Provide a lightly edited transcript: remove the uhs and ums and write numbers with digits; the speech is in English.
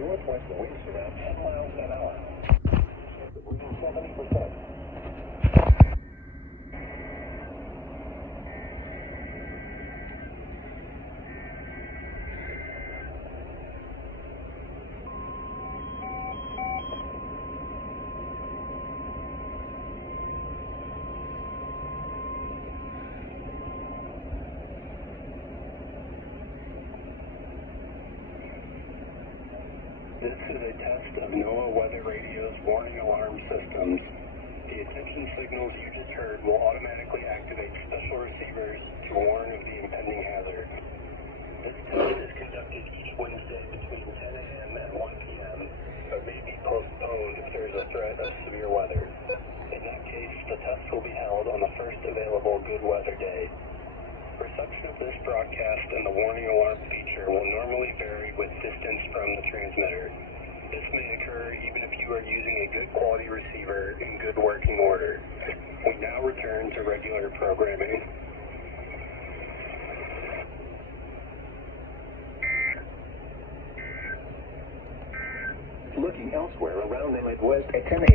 northwest winds around 10 miles an hour. 70%. This is a test of NOAA Weather Radio's warning alarm systems. The attention signals you just heard will automatically activate special receivers to warn of the impending hazard. This test is conducted each Wednesday between 10 a.m. and 1 p.m., but may be postponed if there is a threat of severe weather. In that case, the test will be held on the first available good weather day. Reception of this broadcast and the warning alarm feature will normally vary with distance from the transmitter. This may occur even if you are using a good quality receiver in good working order. We now return to regular programming. Looking elsewhere around the Midwest at 10 a.m.